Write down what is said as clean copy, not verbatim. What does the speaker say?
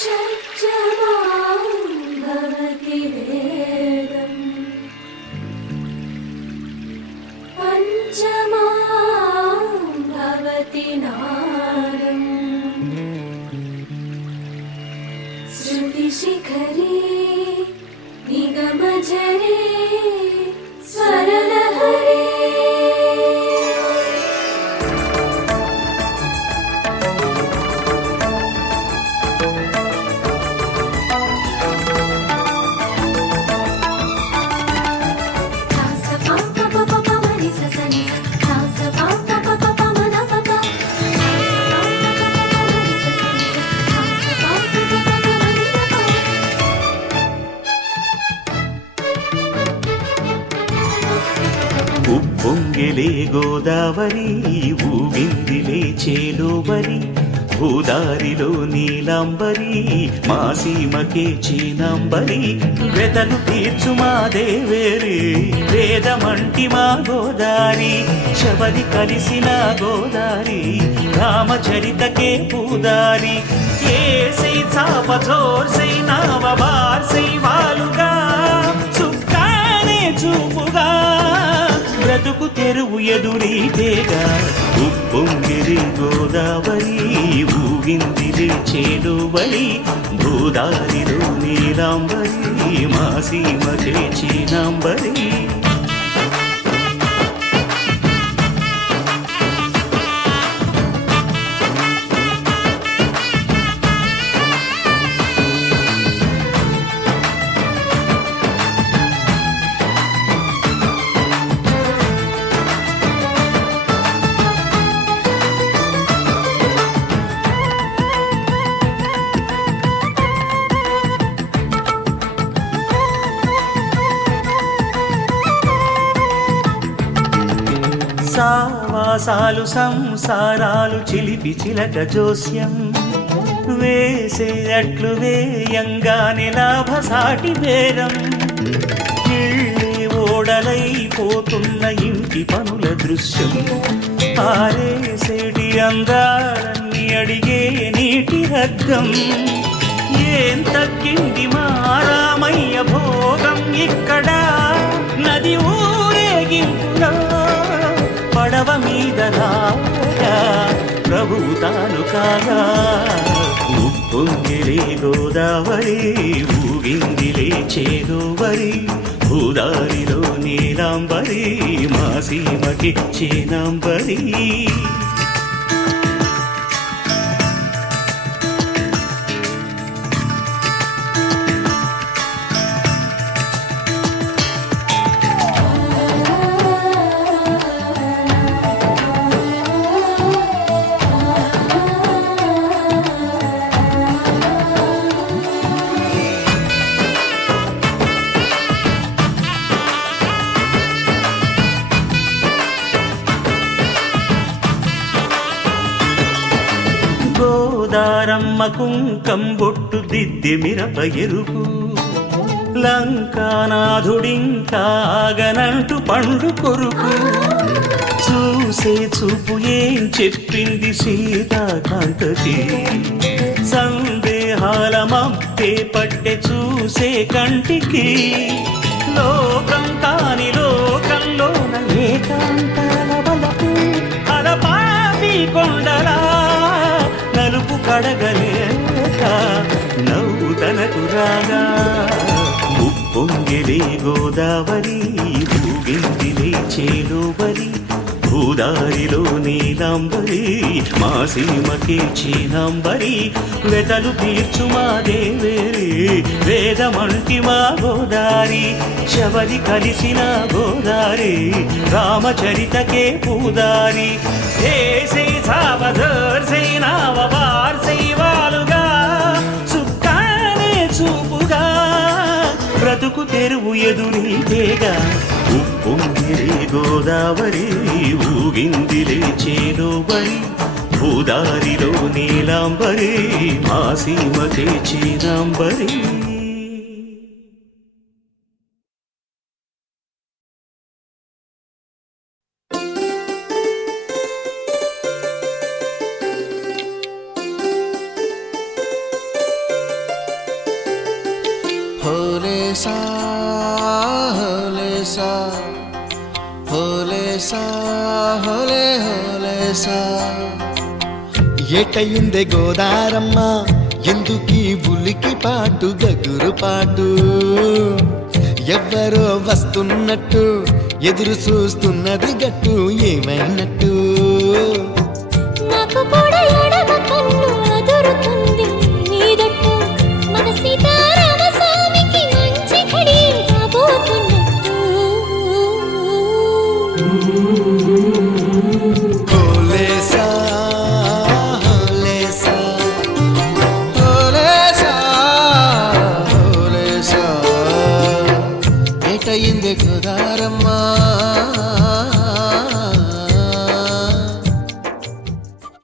షట్జమాం భవతి వేదం పంచమాం భవతి నాదం శృతిశిఖరే నిగమజరే స్వరలహరే ఉప్పొంగిలే గోదావరి ఊగిందిలే చేలోబరి భూదారిలో నీలాంబరి మా సీమకే చీనాంబరి వెతలు తీర్చు మా దేవేరి వేదమంటి మా గోదారి శబరి కలిసిన గోదారి రామచరితకే పూదారి ఏసై చాపచోర్సై నావబార్సై వాలుగా చుక్కానే చూపుగా బ్రతుకు తెరువు ఎదురీతేగా ఉప్పొంగిరి గోదావరి ఊగిందిలే చేలోబరి భూదారిలో నీలాంబరి మా సీమకే చీనాంబరి సావాసాలు సంసారాలు చిలిపి చిలక జోస్యం వేసే అట్లు వేయంగానే లాభసాటి బేరం ఇళ్ళే ఓడలైపోతున్న ఇంటి పనుల దృశ్యం పారేసేటి అందాలన్నీ అడిగే నీటి హద్దం ఏం తగ్గింది మా రామయ్య భోగం ఇక్కడ నది ఊరేగింపులో పడవ మీద రాగా ప్రభువు తాను కాగా ఉప్పొంగిలే గోదావరి ఊగిందిలే చేలోబరి భూదారిలో నీలాంబరి మా సీమకి చీనాంబరి గోదారమ్మ కుంకం బొట్టు దిద్ది మిరప ఎరుపు లంకానాథుడింకాగనంటూ పండు కొరుకు చూసే చూపు ఏం చెప్పింది సీతాకాంతకి సందేహాల మప్పే పట్టె చూసే కంటికి లోకం కాని లోకంలోన ఏకాంతాల వలపు అలపాపి కొండలా నలుపు కడగలేక నవ్వు తనకు రాగా ఉప్పొంగిలే గోదావరి ఊగిందిలే చేలోబరి భూదారిలో నీలాంబరి మా సీమకే చీనాంబరి వెతలు తీర్చు మా దేవేరి వేదమంటి మా గోదారి శబరి కలిసిన గోదారి రామచరితకే పూదారి ఏసై చావధర్సై నావబార్సై వాలుగా చుక్కానే చూపుగా బ్రతుకు తెరువు ఎదురీతేగా ఉప్పొంగిలే గోదావరి ఊగిందిలే చేలోబరి భూదారిలో నీలాంబరి మా సీమకే చీనాంబరి హోలేసా హోలేసా హోలేసా హోలే హోలేసా ఏటయిందే గోదారమ్మ ఎందుకీ బులికి పాటు గగురు పాటు ఎవ్వరో వస్తున్నట్టు ఎదురు చూస్తున్నది గట్టు ఏమైనట్టు నాకు కూడా